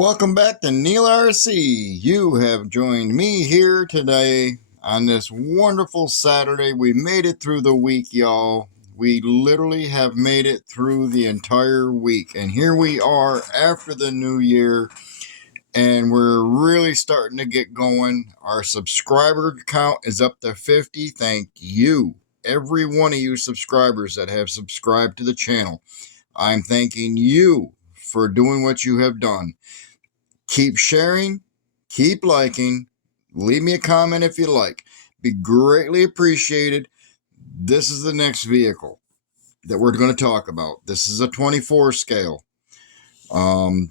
Welcome back to Neil RC. You have joined me here today on this wonderful Saturday. We made it through the week, y'all. We literally have made it through the entire week. And here we are after the new year, and we're really starting to get going. Our subscriber count is up to 50. Thank you, every one of you subscribers that have subscribed to the channel. I'm thanking you for doing what you have done. Keep sharing, keep liking, leave me a comment if you like. Be greatly appreciated. This is the next vehicle that we're going to talk about. This is a 24 scale.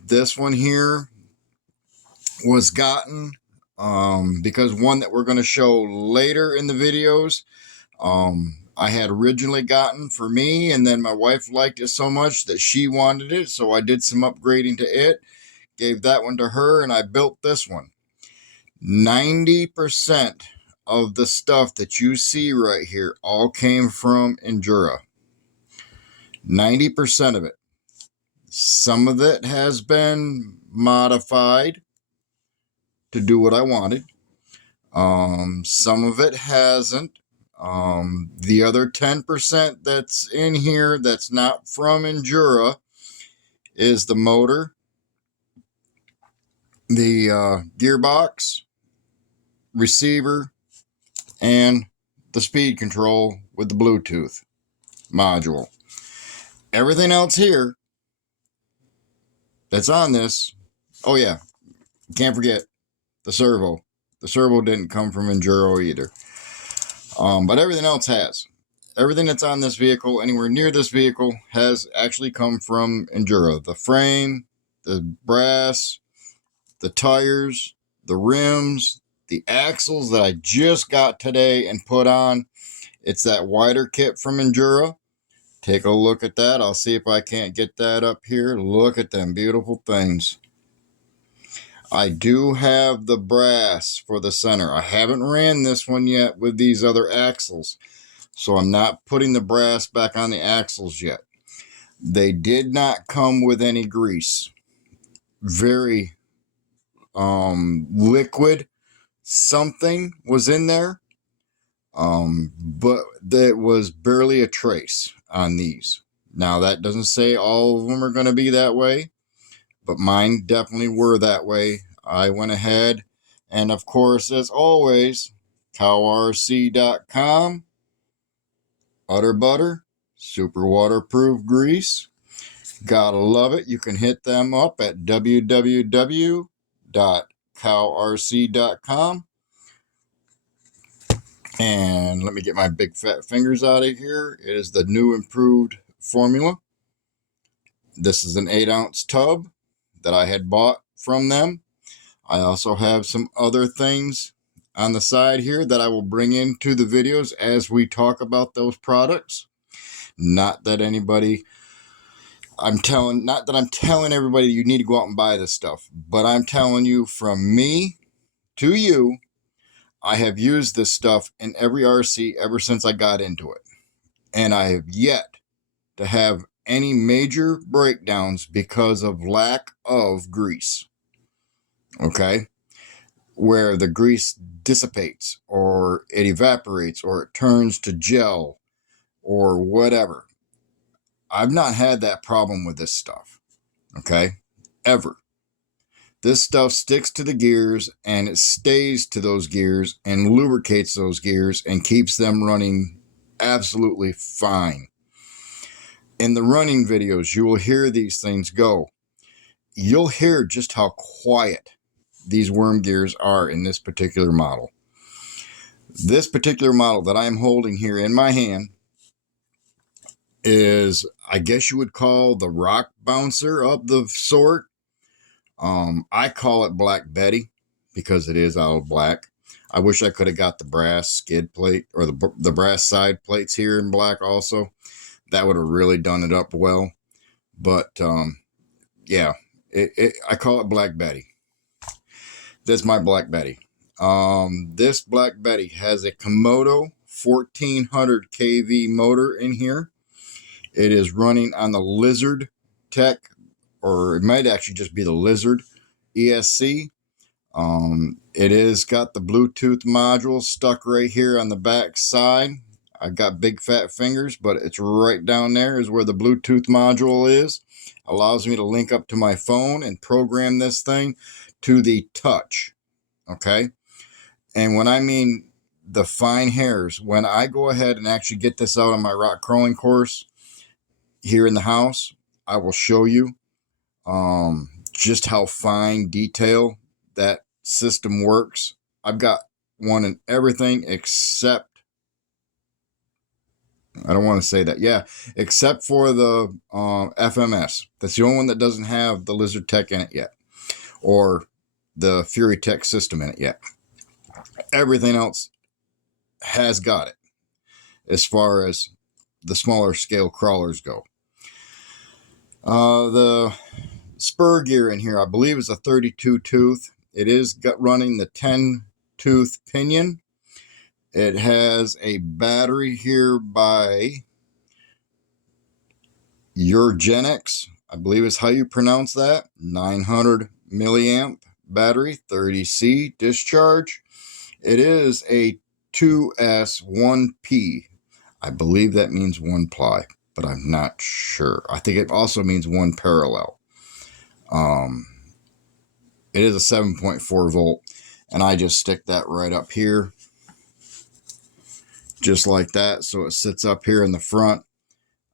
This one here was gotten because one that we're going to show later in the videos, I had originally gotten for me, and then my wife liked it so much that she wanted it, so I did some upgrading to it. Gave that one to her, and I built this one. 90% of the stuff that you see right here all came from Endura. 90% of it. Some of it has been modified to do what I wanted. Some of it hasn't. The other 10% that's in here that's not from Endura is the motor, the gearbox, receiver, and the speed control with the Bluetooth module. Everything else here that's on this, oh yeah, can't forget the servo. The servo didn't come from Enduro either. But everything else has. Everything that's on this vehicle, anywhere near this vehicle, has actually come from Enduro. The frame, the brass, the tires, the rims, the axles that I just got today and put on. It's that wider kit from Endura. Take a look at that. I'll see if I can't get that up here. Look at them beautiful things. I do have the brass for the center. I haven't ran this one yet with these other axles, so I'm not putting the brass back on the axles yet. They did not come with any grease. Very liquid something was in there, but there was barely a trace on these. Now, that doesn't say all of them are going to be that way, but mine definitely were that way. I went ahead, and of course, as always, cowrc.com, Utter Butter, super waterproof grease. Gotta love it. You can hit them up at www.cowrc.com. And let me get my big fat fingers out of here. It is the new improved formula. This is an 8-ounce tub that I had bought from them. I also have some other things on the side here that I will bring into the videos as we talk about those products. Not that I'm telling everybody you need to go out and buy this stuff, but I'm telling you from me to you, I have used this stuff in every RC ever since I got into it. And I have yet to have any major breakdowns because of lack of grease. Okay? Where the grease dissipates, or it evaporates, or it turns to gel, or whatever. I've not had that problem with this stuff. Okay? Ever. This stuff sticks to the gears, and it stays to those gears and lubricates those gears and keeps them running absolutely fine. In the running videos, you will hear these things go. You'll hear just how quiet these worm gears are in this particular model. This particular model that I'm holding here in my hand is, I guess you would call, the rock bouncer of the sort. I call it Black Betty because it is out of black. I wish I could have got the brass skid plate, or the brass side plates here in black also. That would have really done it up well. But yeah, I call it Black Betty. That's my Black Betty. This Black Betty has a Komodo 1400 kV motor in here. It is running on the Lizard Tech, or it might actually just be the Lizard ESC. It is got the Bluetooth module stuck right here on the back side. I've got big fat fingers, but it's right down there is where the Bluetooth module is. Allows me to link up to my phone and program this thing to the touch. Okay. And when I mean the fine hairs, when I go ahead and actually get this out on my rock crawling course here in the house, I will show you just how fine detail that system works. I've got one in everything except, I don't want to say that, yeah, except for the FMS. That's the only one that doesn't have the Lizard Tech in it yet, or the Fury Tech system in it yet. Everything else has got it as far as the smaller scale crawlers go. The spur gear in here, I believe, is a 32 tooth. It is running the 10 tooth pinion. It has a battery here by Urgenix, I believe is how you pronounce that. 900 milliamp battery, 30C discharge. It is a 2S1P. I believe that means one ply, but I'm not sure. I think it also means one parallel. It is a 7.4 volt, and I just stick that right up here, just like that. So it sits up here in the front.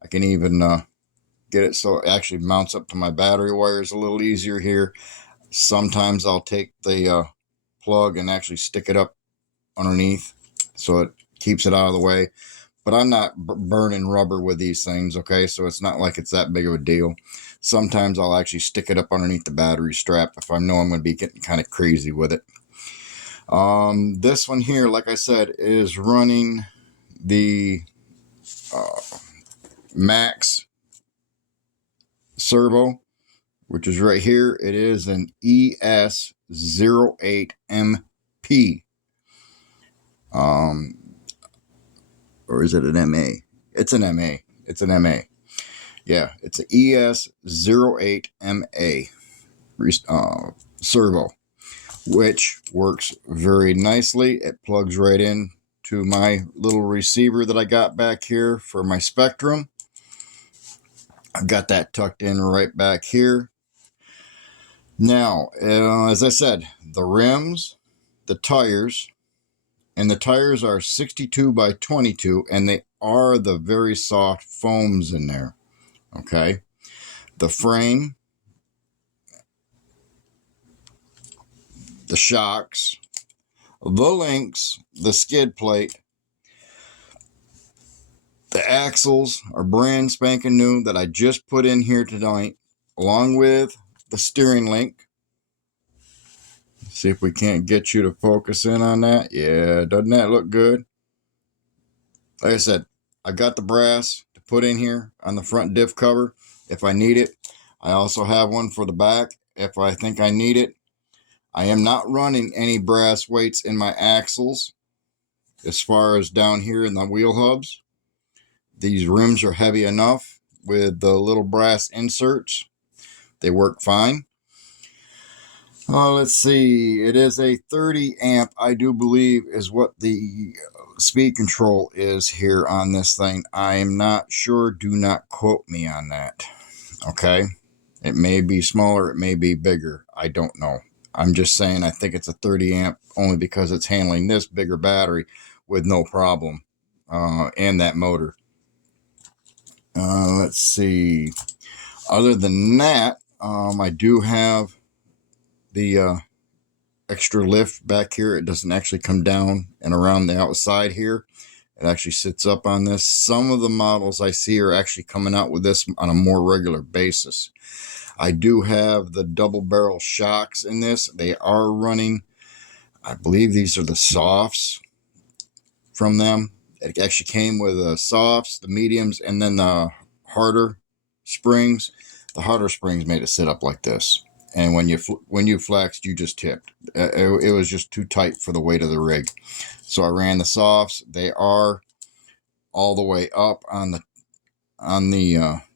I can even get it so it actually mounts up to my battery wires a little easier here. Sometimes I'll take the plug and actually stick it up underneath so it keeps it out of the way. But I'm not burning rubber with these things, okay? So it's not like it's that big of a deal. Sometimes I'll actually stick it up underneath the battery strap if I know I'm going to be getting kind of crazy with it. This one here, like I said, is running the Max servo, which is right here. It is an ES08MP. Or is it an MA? It's an MA. It's an MA. Yeah, it's an ES08MA servo, which works very nicely. It plugs right in to my little receiver that I got back here for my Spectrum. I've got that tucked in right back here. Now, as I said, the rims, the tires, and the tires are 62 by 22, and they are the very soft foams in there, okay? The frame, the shocks, the links, the skid plate, the axles are brand spanking new that I just put in here tonight, along with the steering link. See if we can't get you to focus in on that. Yeah, doesn't that look good? Like I said, I got the brass to put in here on the front diff cover if I need it. I also have one for the back if I think I need it. I am not running any brass weights in my axles as far as down here in the wheel hubs. These rims are heavy enough with the little brass inserts. They work fine. Let's see. It is a 30 amp, I do believe, is what the speed control is here on this thing. I am not sure. Do not quote me on that. Okay. It may be smaller. It may be bigger. I don't know. I'm just saying I think it's a 30 amp only because it's handling this bigger battery with no problem. And that motor. Let's see. Other than that, I do have the extra lift back here. It doesn't actually come down and around the outside here. It actually sits up on this. Some of the models I see are actually coming out with this on a more regular basis. I do have the double barrel shocks in this. They are running, I believe these are the softs from them. It actually came with the softs, the mediums, and then the harder springs. The harder springs made it sit up like this. And when you flexed, you just tipped. It was just too tight for the weight of the rig. So I ran the softs. They are all the way up on the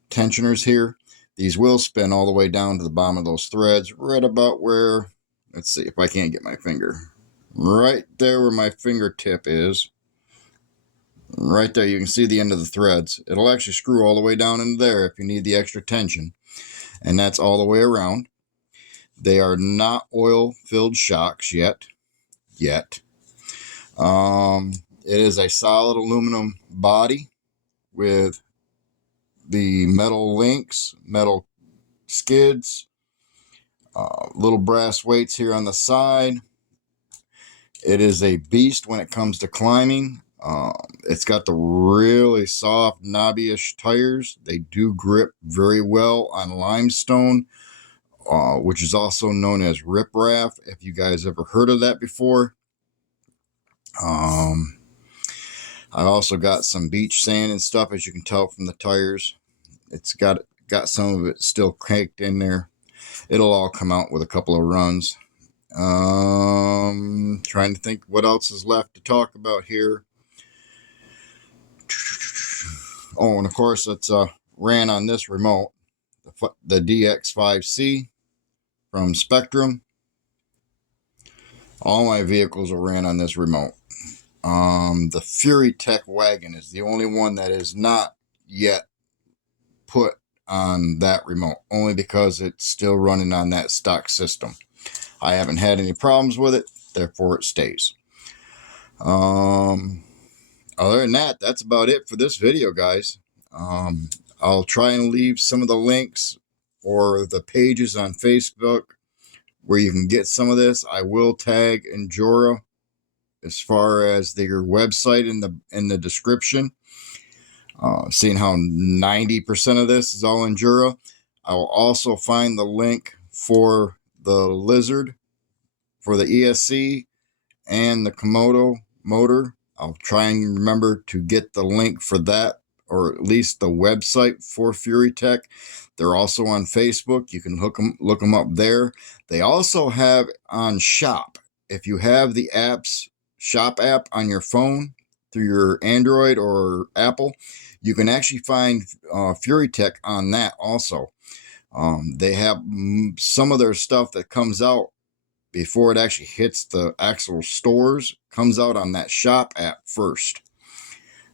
tensioners here. these will spin all the way down to the bottom of those threads, right about where, let's see if I can't get my finger, right there where my fingertip is. Right there, you can see the end of the threads. It'll actually screw all the way down into there if you need the extra tension. And that's all the way around. They are not oil-filled shocks yet. It is a solid aluminum body with the metal links, metal skids, little brass weights here on the side. It is a beast when it comes to climbing. It's got the really soft, knobbyish tires. They do grip very well on limestone, which is also known as riprap, if you guys ever heard of that before. I also got some beach sand and stuff, as you can tell from the tires. It's got some of it still caked in there. It'll all come out with a couple of runs. Trying to think what else is left to talk about here. Oh, and of course it's ran on this remote, the DX5C from Spectrum. All my vehicles are ran on this remote. The Fury Tech wagon is the only one that is not yet put on that remote, only because it's still running on that stock system. I haven't had any problems with it, therefore it stays. Other than that, that's about it for this video, guys. I'll try and leave some of the links or the pages on Facebook where you can get some of this. I will tag Endura as far as their website in the description. Seeing how 90% of this is all Endura. I will also find the link for the Lizard, for the ESC, and the Komodo motor. I'll try and remember to get the link for that, or at least the website for Fury Tech. They're also on Facebook. You can look them up there. They also have on Shop. If you have the Shop app on your phone through your Android or Apple, you can actually find Fury Tech on that also. They have some of their stuff that comes out before it actually hits the actual stores, comes out on that Shop app first.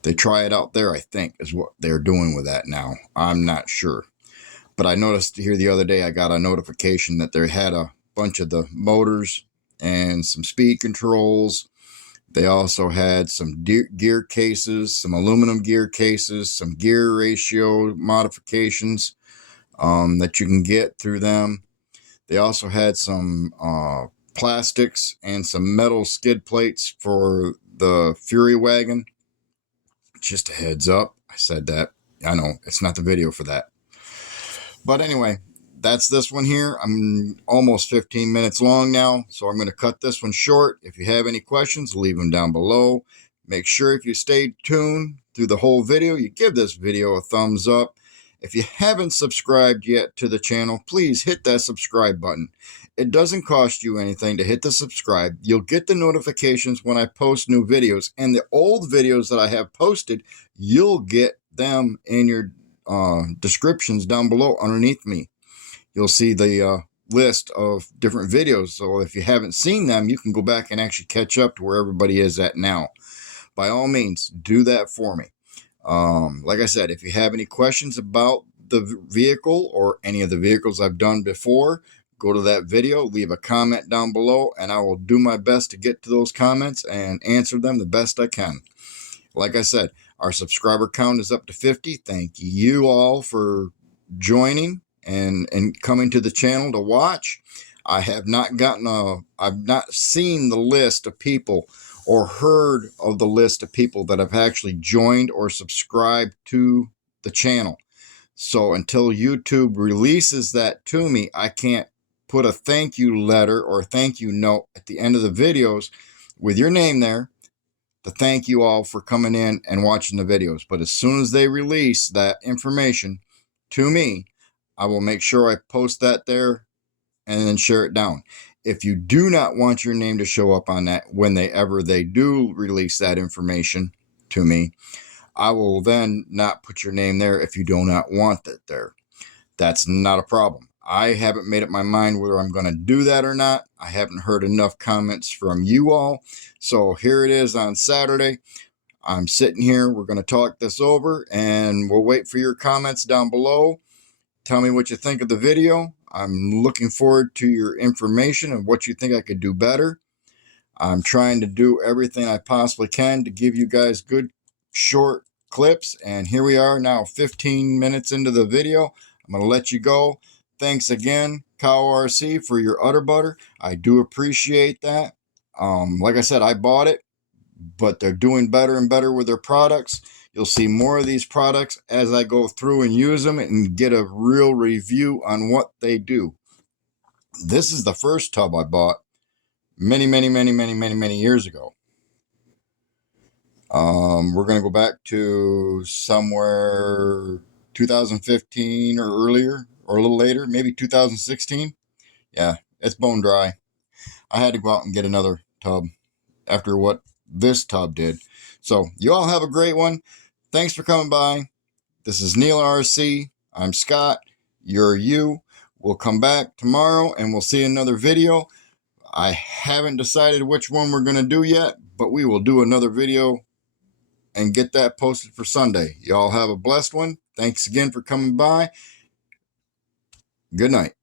They try it out there, I think, is what they're doing with that now. I'm not sure. But I noticed here the other day, I got a notification that they had a bunch of the motors and some speed controls. They also had some gear cases, some aluminum gear cases, some gear ratio modifications that you can get through them. They also had some plastics and some metal skid plates for the Fury wagon. Just a heads up. I said that. I know it's not the video for that. But anyway, that's this one here. I'm almost 15 minutes long now, so I'm going to cut this one short. If you have any questions, leave them down below. Make sure if you stayed tuned through the whole video, you give this video a thumbs up. If you haven't subscribed yet to the channel, please hit that subscribe button. It doesn't cost you anything to hit the subscribe. You'll get the notifications when I post new videos. And the old videos that I have posted, you'll get them in your descriptions down below underneath me. You'll see the list of different videos. So if you haven't seen them, you can go back and actually catch up to where everybody is at now. By all means, do that for me. Like I said, if you have any questions about the vehicle or any of the vehicles I've done before, go to that video, leave a comment down below, and I will do my best to get to those comments and answer them the best I can. Like I said, our subscriber count is up to 50. Thank you all for joining and coming to the channel to watch. I have not I've not seen the list of people or heard of the list of people that have actually joined or subscribed to the channel. So until YouTube releases that to me, I can't put a thank you letter or thank you note at the end of the videos with your name there to thank you all for coming in and watching the videos. But as soon as they release that information to me, I will make sure I post that there and then share it down. If you do not want your name to show up on that whenever they do release that information to me, I will then not put your name there if you do not want it there. that's not a problem. I haven't made up my mind whether I'm going to do that or not. I haven't heard enough comments from you all. So here it is on Saturday. I'm sitting here. We're going to talk this over, and we'll wait for your comments down below. Tell me what you think of the video. I'm looking forward to your information and what you think I could do better. I'm trying to do everything I possibly can to give you guys good short clips. And here we are now 15 minutes into the video. I'm going to let you go. Thanks again, Cow RC, for your udder butter. I do appreciate that. Like I said, I bought it, but they're doing better and better with their products. You'll see more of these products as I go through and use them and get a real review on what they do. This is the first tub I bought many years ago. We're going to go back to somewhere 2015 or earlier, or a little later, maybe 2016. Yeah, it's bone dry. I had to go out and get another tub after what this tub did. So you all have a great one. Thanks for coming by. This is Neil RC. I'm Scott. You're you. We'll come back tomorrow and we'll see another video. I haven't decided which one we're going to do yet, but we will do another video and get that posted for Sunday. Y'all have a blessed one. Thanks again for coming by. Good night.